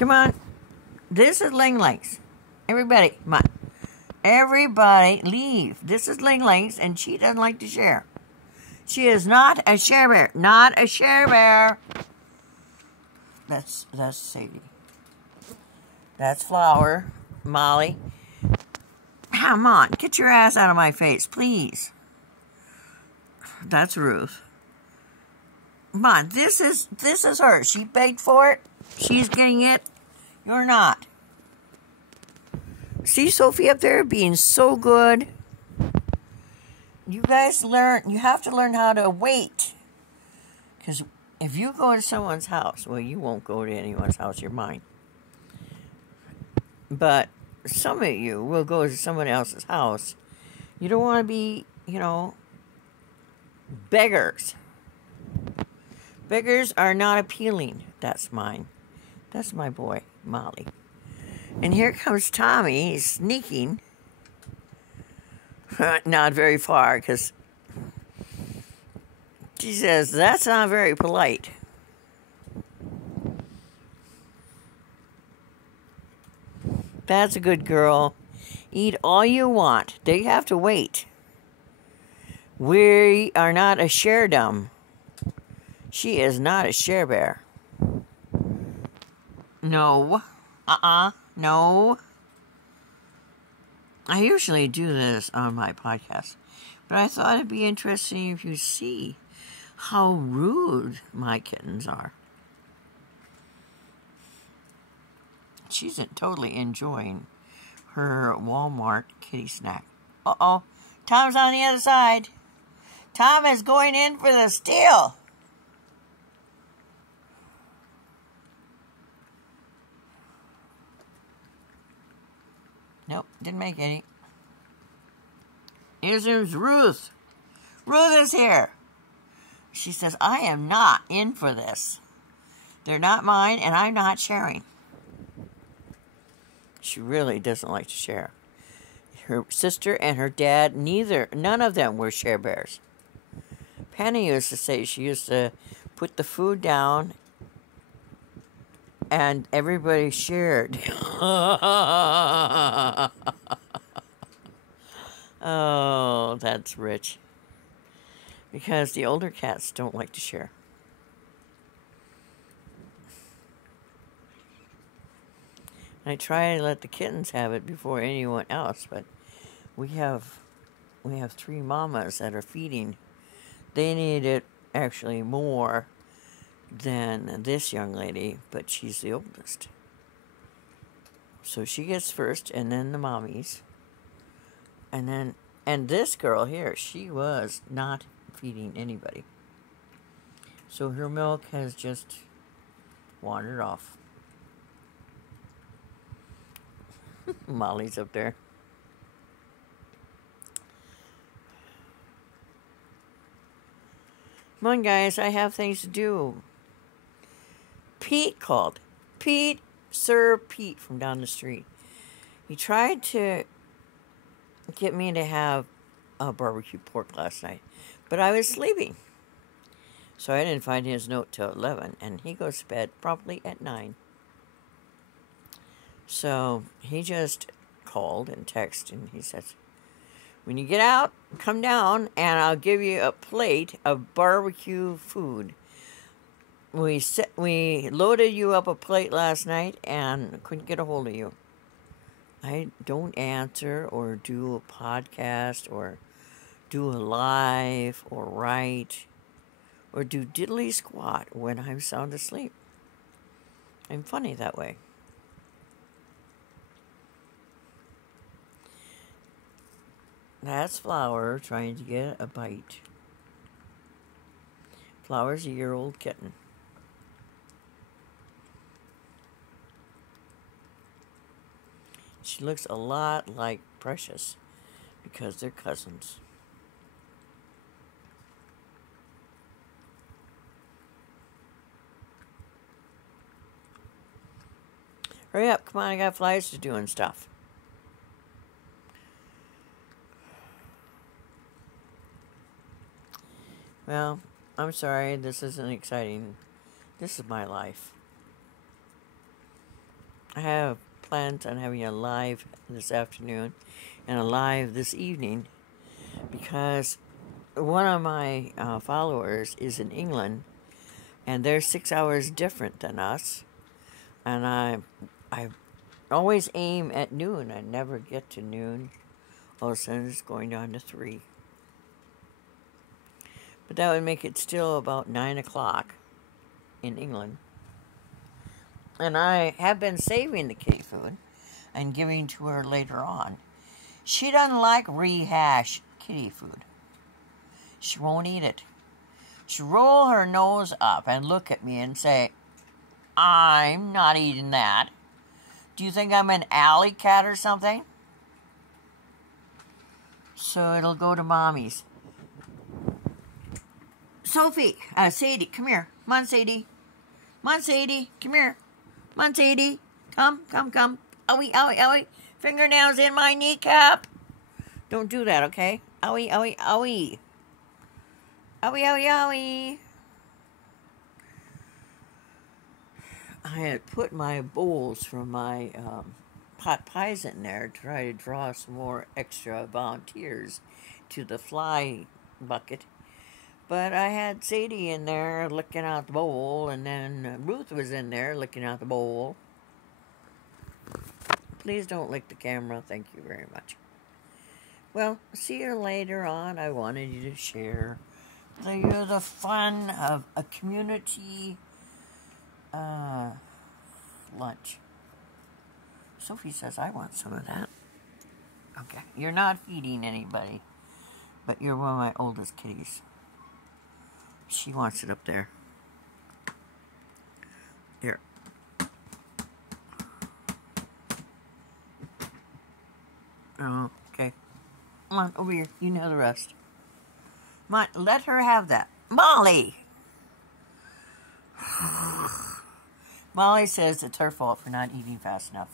Come on. This is Ling Ling's. Everybody, come on. Everybody, leave. This is Ling Ling's, and she doesn't like to share. She is not a share bear. Not a share bear. That's Sadie. That's Flower. Molly. Come on, get your ass out of my face, please. That's Ruth. Come on, this is her. She begged for it. She's getting it. You're not. See Sophie up there being so good. You guys you have to learn how to wait. Because if you go to someone's house, well, you won't go to anyone's house, you're mine. But some of you will go to someone else's house. You don't want to be, beggars. Beggars are not appealing. That's mine. That's my boy, Molly. And here comes Tommy. He's sneaking. Not very far, because she says, that's not very polite. That's a good girl. Eat all you want. They have to wait. We are not a share dumb. She is not a share bear. No. No. I usually do this on my podcast, but I thought it'd be interesting if you see how rude my kittens are. She's totally enjoying her Walmart kitty snack. Uh-oh. Tom's on the other side. Tom is going in for the steal. Nope, didn't make any. Here's Ruth. Ruth is here. She says, I am not in for this. They're not mine, and I'm not sharing. She really doesn't like to share. Her sister and her dad, none of them were share bears. Penny used to say she used to put the food down and everybody shared. Oh, that's rich. Because the older cats don't like to share. I try to let the kittens have it before anyone else, but we have 3 mamas that are feeding. They need it actually more than this young lady, but she's the oldest. So she gets first, and then the mommies. And this girl here, she was not feeding anybody. So her milk has just wandered off. Molly's up there. Come on, guys, I have things to do. Pete called. Sir Pete from down the street. He tried to get me to have a barbecue pork last night, but I was sleeping. So I didn't find his note till 11, and he goes to bed promptly at 9. So he just called and texted, and he says, when you get out, come down, and I'll give you a plate of barbecue food. We loaded you up a plate last night and couldn't get a hold of you. I don't answer or do a podcast or do a live or write or do diddly squat when I'm sound asleep. I'm funny that way. That's Flower trying to get a bite. Flower's a year-old kitten. She looks a lot like Precious because they're cousins. Hurry up, come on, I got flies to do and stuff. Well, I'm sorry, this isn't exciting. This is my life. I have plans on having a live this afternoon and a live this evening because one of my followers is in England and they're 6 hours different than us. And I always aim at noon. I never get to noon. All of a sudden it's going down to 3. But that would make it still about 9 o'clock in England. And I have been saving the kitty food and giving to her later on. She doesn't like rehash kitty food. She won't eat it. She'll roll her nose up and look at me and say, I'm not eating that. Do you think I'm an alley cat or something? So it'll go to mommy's. Sophie, Sadie, come here. Come on, Sadie. Come on, Sadie. Come here. Come on, Sadie. Come. Owie, owie, owie. Fingernails in my kneecap. Don't do that, okay? Owie, owie, owie. Owie, owie, owie. I had put my bowls from my pot pies in there to try to draw some more extra volunteers to the fly bucket. But I had Sadie in there licking out the bowl, and then Ruth was in there licking out the bowl. Please don't lick the camera. Thank you very much. Well, see you later on. I wanted you to share the fun of a community lunch. Sophie says I want some of that. Okay, you're not feeding anybody, but you're one of my oldest kitties. She wants it up there. Here. Oh, okay. Come on, over here. You know the rest. Come on, let her have that. Molly! Molly says it's her fault for not eating fast enough.